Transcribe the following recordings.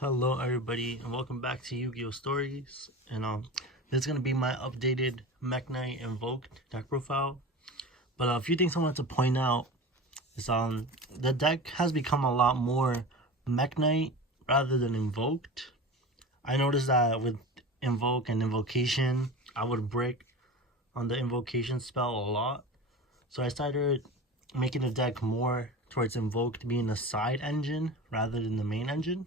Hello everybody and welcome back to Yu-Gi-Oh Stories. And this is gonna be my updated Mekk Knight Invoked deck profile. But a few things I wanted to point out is the deck has become a lot more Mekk Knight rather than Invoked. I noticed that with Invoke and Invocation, I would brick on the Invocation spell a lot. So I started making the deck more towards Invoked being a side engine rather than the main engine.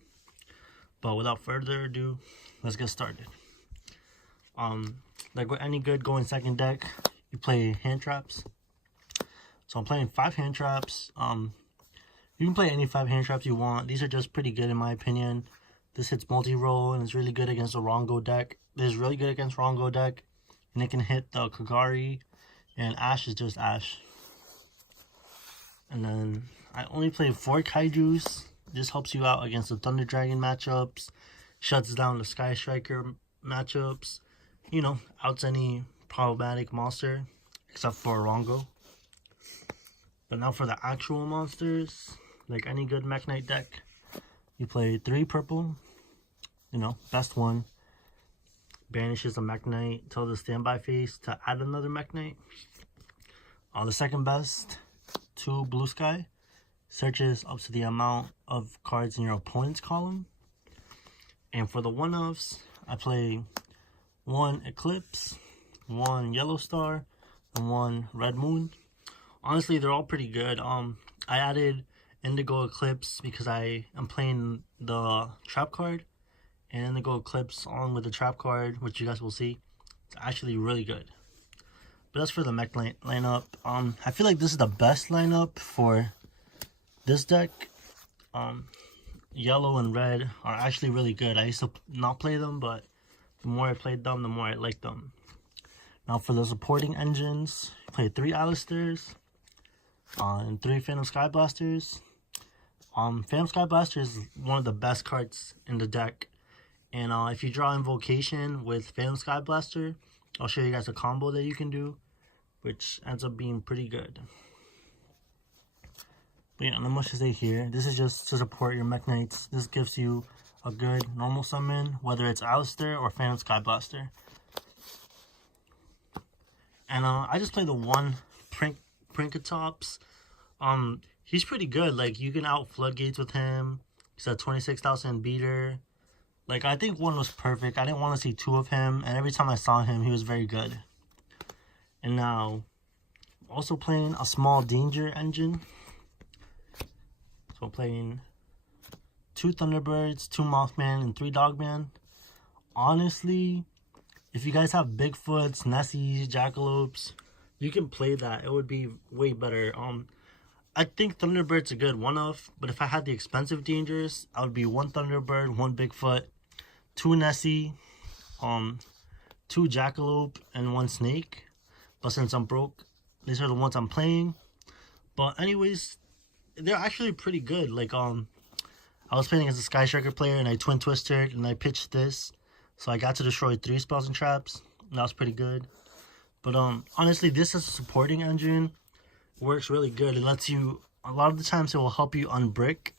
But without further ado, let's get started. Like with any good going second deck, you play hand traps. So I'm playing 5 hand traps. You can play any 5 hand traps you want. These are just pretty good in my opinion. This hits multi-roll and it's really good against the Rongo deck. This is really good against Rongo deck, and it can hit the Kagari, and Ash is just Ash. And then I only play 4 Kaijus. This helps you out against the Thunder Dragon matchups, shuts down the Sky Striker matchups, you know, outs any problematic monster, except for Rongo. But now for the actual monsters, like any good Mekk Knight deck, you play 3 purple, you know, best one. Banishes a Mekk Knight, tells the standby phase to add another Mekk Knight. The second best, 2 blue sky. Searches up to the amount of cards in your opponent's column. And for the one-offs, I play 1 Eclipse, 1 Yellow Star, and 1 Red Moon. Honestly, they're all pretty good. I added Indigo Eclipse because I am playing the trap card, and Indigo Eclipse along with the trap card, which you guys will see, it's actually really good. But that's for the Mekk lineup. I feel like this is the best lineup for this deck. Yellow and red are actually really good. I used to not play them, but the more I played them, the more I liked them. Now for the supporting engines, play 3 Alistairs and 3 Phantom Sky Blasters. Phantom Sky Blaster is one of the best cards in the deck. And if you draw Invocation with Phantom Sky Blaster, I'll show you guys a combo that you can do, which ends up being pretty good. But yeah, not much to say here. This is just to support your Mekk Knights. This gives you a good normal summon, whether it's Alistair or Phantom Sky Blaster. And I just play the 1 Prinkatops. He's pretty good. Like, you can out Floodgates with him. He's a 26,000 beater. Like, I think 1 was perfect. I didn't want to see 2 of him, and every time I saw him, he was very good. And now, also playing a small danger engine. So I'm playing 2 Thunderbirds, 2 Mothman, and 3 Dogman. Honestly, if you guys have Bigfoots, Nessies, Jackalopes, you can play that. It would be way better. I think Thunderbird's a good one-off, but if I had the expensive dangers, I would be 1 Thunderbird, 1 Bigfoot, 2 Nessie, 2 Jackalope, and 1 Snake. But since I'm broke, these are the ones I'm playing. But anyways, they're actually pretty good. Like, I was playing against a Sky Striker player, and I Twin Twisted, and I pitched this. So I got to destroy 3 spells and traps. And that was pretty good. But, honestly, this is a supporting engine. It works really good. It lets you, a lot of the times, it will help you unbrick.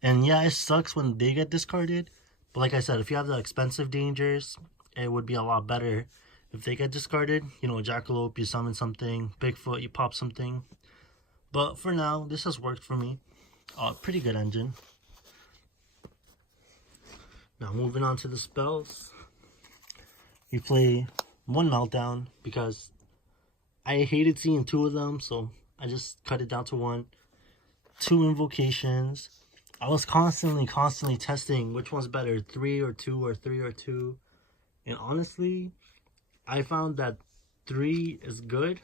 And yeah, it sucks when they get discarded. But like I said, if you have the expensive dangers, it would be a lot better if they get discarded. You know, Jackalope, you summon something. Bigfoot, you pop something. But for now, this has worked for me. Pretty good engine. Now moving on to the spells. You play 1 Meltdown because I hated seeing 2 of them, so I just cut it down to 1. 2 Invocations. I was constantly testing which one's better, 3 or 2 or 3 or 2. And honestly, I found that 3 is good,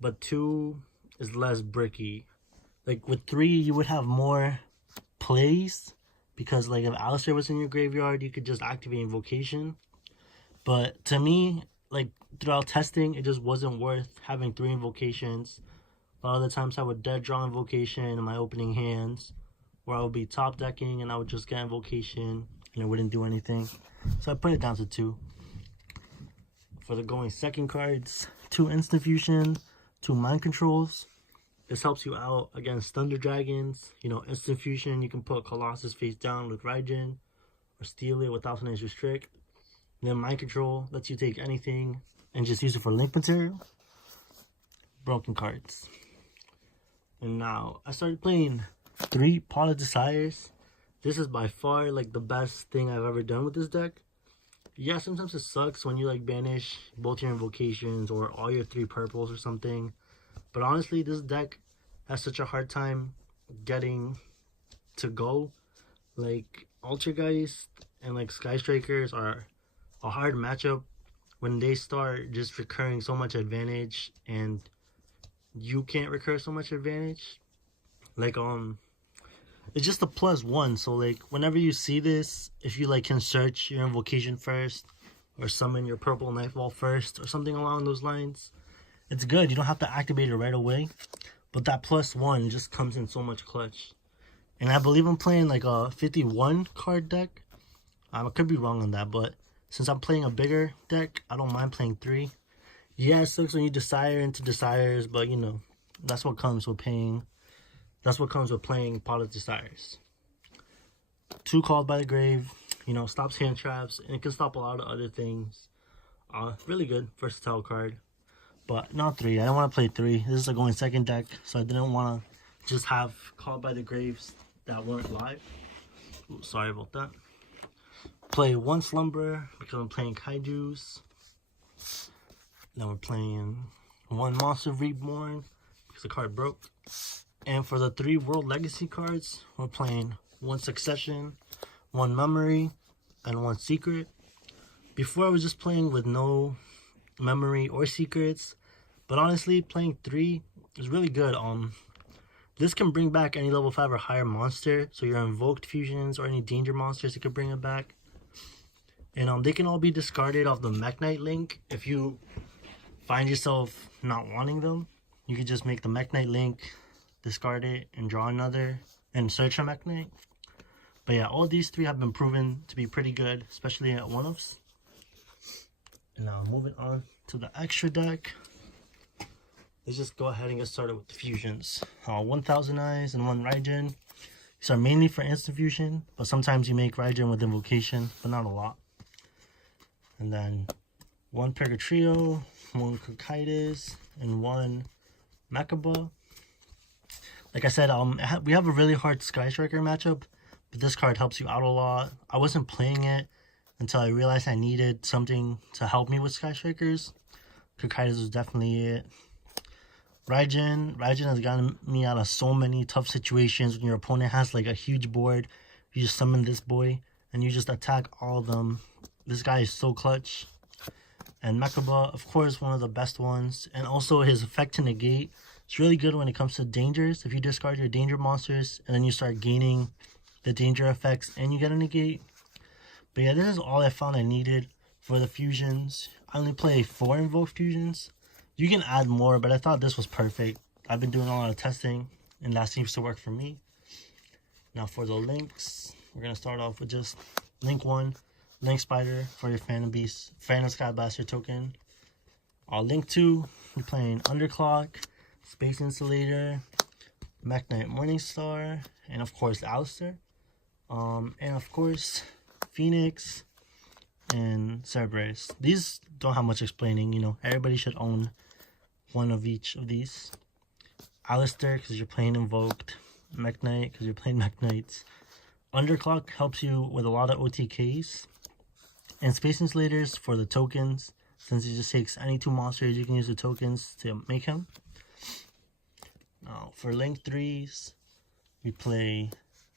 but 2 is less bricky. Like with 3, you would have more plays because, like, if Alistair was in your graveyard, you could just activate Invocation. But to me, like, throughout testing, it just wasn't worth having 3 Invocations. A lot of the times I would dead draw Invocation in my opening hands, where I would be top decking and I would just get Invocation and it wouldn't do anything. So I put it down to 2. For the going second cards, 2 Instant Fusion, 2 Mind Controls. This helps you out against Thunder Dragons. You know, Instant Fusion, you can put Colossus face down with Raijin. or steal it without finance restrict. Then mind control lets you take anything and just use it for link material. Broken cards. And now I started playing 3 Pot of Desires. This is by far like the best thing I've ever done with this deck. Yeah, sometimes it sucks when you like banish both your invocations or all your 3 purples or something. But honestly, this deck has such a hard time getting to go. Like Altergeist and like Sky Strikers are a hard matchup when they start just recurring so much advantage and you can't recur so much advantage. Like it's just a +1, so like whenever you see this, if you like can search your invocation first or summon your purple Nightfall first or something along those lines, it's good. You don't have to activate it right away, but that +1 just comes in so much clutch. And I believe I'm playing like a 51 card deck. I could be wrong on that, but since I'm playing a bigger deck, I don't mind playing 3. Yeah, it sucks when you Desire into Desires, but you know, that's what comes with paying. That's what comes with playing Pot of Desires. 2 Called by the Grave, you know, stops hand traps, and it can stop a lot of other things. Really good, versatile card. But not 3, I don't want to play 3. This is a going second deck, so I didn't want to just have Called by the Graves that weren't live. Ooh, sorry about that. Play 1 Slumber because I'm playing Kaijus. Then we're playing 1 Monster Reborn because the card broke. And for the 3 World Legacy cards, we're playing 1 Succession, 1 Memory, and 1 Secret. Before I was just playing with no Memory or Secrets, but honestly, playing 3 is really good. This can bring back any level 5 or higher monster, so your Invoked fusions or any danger monsters, it could bring it back. And they can all be discarded off the Mekk Knight link. If you find yourself not wanting them, you could just make the Mekk Knight link, discard it, and draw another, and search for Mekk Knight. But yeah, all these 3 have been proven to be pretty good, especially at one-offs. And now moving on to the extra deck. Let's just go ahead and get started with the fusions. 1000 Eyes and 1 Raijin. These are mainly for instant fusion, but sometimes you make Raijin with invocation, but not a lot. And then 1 Purgatrio, 1 Cocytus, and 1 Mekk. Like I said, we have a really hard Sky Striker matchup, but this card helps you out a lot. I wasn't playing it until I realized I needed something to help me with Sky Strikers. Cocytus was definitely it. Raijin has gotten me out of so many tough situations when your opponent has like a huge board. You just summon this boy and you just attack all of them. This guy is so clutch. And Mekk, of course, one of the best ones. And also his effect to negate. It's really good when it comes to dangers. If you discard your danger monsters and then you start gaining the danger effects and you get a negate. But yeah, this is all I found I needed for the fusions. I only play 4 Invoked fusions. You can add more, but I thought this was perfect. I've been doing a lot of testing and that seems to work for me. Now for the links, we're going to start off with just link 1. Link Spider for your Phantom Beast, Phantom Sky Blaster token. Link 2, you're playing Underclock, Space Insulator, Mekk Knight Morningstar, and of course Alistair. And of course Phoenix and Cerberus. These don't have much explaining, you know, everybody should own 1 of each of these. Alistair because you're playing Invoked, Mekk Knight because you're playing Mekk Knights. Underclock helps you with a lot of OTKs. And Space Insulators for the tokens. Since it just takes any 2 monsters, you can use the tokens to make him. Now, for link 3s, we play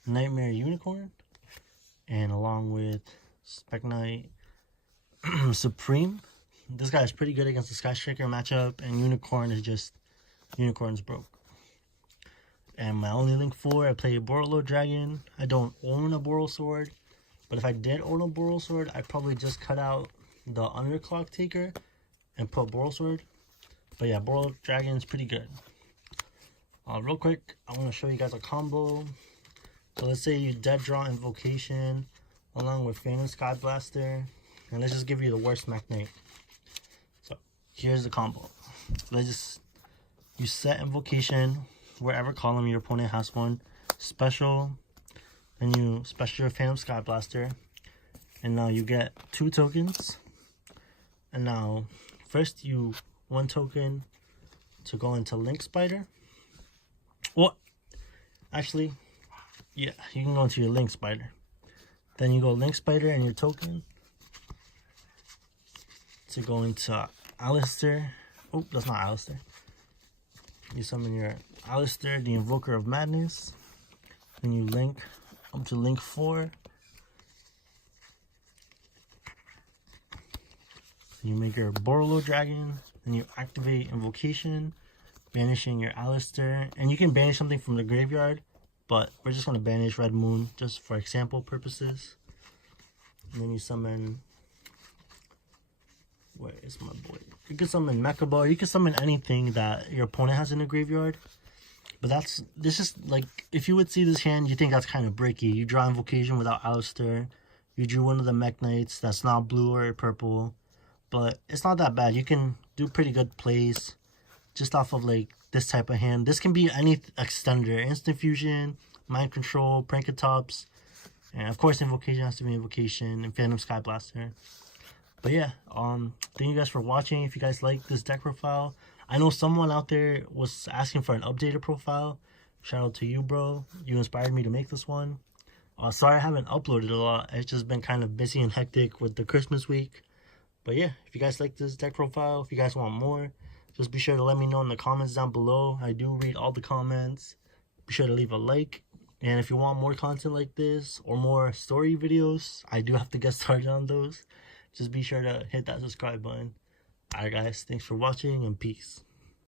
Nightmare Unicorn. And along with Spec Knight Supreme. This guy is pretty good against the Sky Striker matchup. And Unicorn is just... Unicorn's broke. And my only link 4, I play Borolo Dragon. I don't own a Boral Sword. But if I did own a Boral Sword, I'd probably just cut out the Underclock Taker and put Boral Sword. But yeah, Boral Dragon is pretty good. Real quick, I want to show you guys a combo. So let's say you dead draw Invocation along with Phantom Sky Blaster. And let's just give you the worst Mekk Knight. So here's the combo. You set Invocation wherever column your opponent has one. Special. Then you special your Phantom Sky Blaster. And now you get 2 tokens. And now, first you 1 token to go into Link Spider. Well, actually, yeah, you can go into your Link Spider. Then you go Link Spider and your token to go into Alistair. Oh, that's not Alistair. You summon your Alistair, the Invoker of Madness. Then you link up to link 4. You make your Borolo Dragon. Then you activate Invocation, banishing your Alistair. And you can banish something from the graveyard, but we're just going to banish Red Moon just for example purposes. And then you summon... Where is my boy? You can summon Mekk, or you can summon anything that your opponent has in the graveyard. But this is like, if you would see this hand, you think that's kind of bricky. You draw Invocation without Alistair. You drew one of the Mekk Knights that's not blue or purple. But it's not that bad. You can do pretty good plays just off of like this type of hand. This can be any extender. Instant Fusion, Mind Control, Prankatops. And of course Invocation has to be Invocation, and Phantom Sky Blaster. But yeah, thank you guys for watching. If you guys like this deck profile, I know someone out there was asking for an updated profile. Shout out to you, bro. You inspired me to make this one. Sorry I haven't uploaded a lot. It's just been kind of busy and hectic with the Christmas week. But yeah, if you guys like this deck profile, if you guys want more, just be sure to let me know in the comments down below. I do read all the comments. Be sure to leave a like. And if you want more content like this or more story videos, I do have to get started on those. Just be sure to hit that subscribe button. Alright guys, thanks for watching and peace.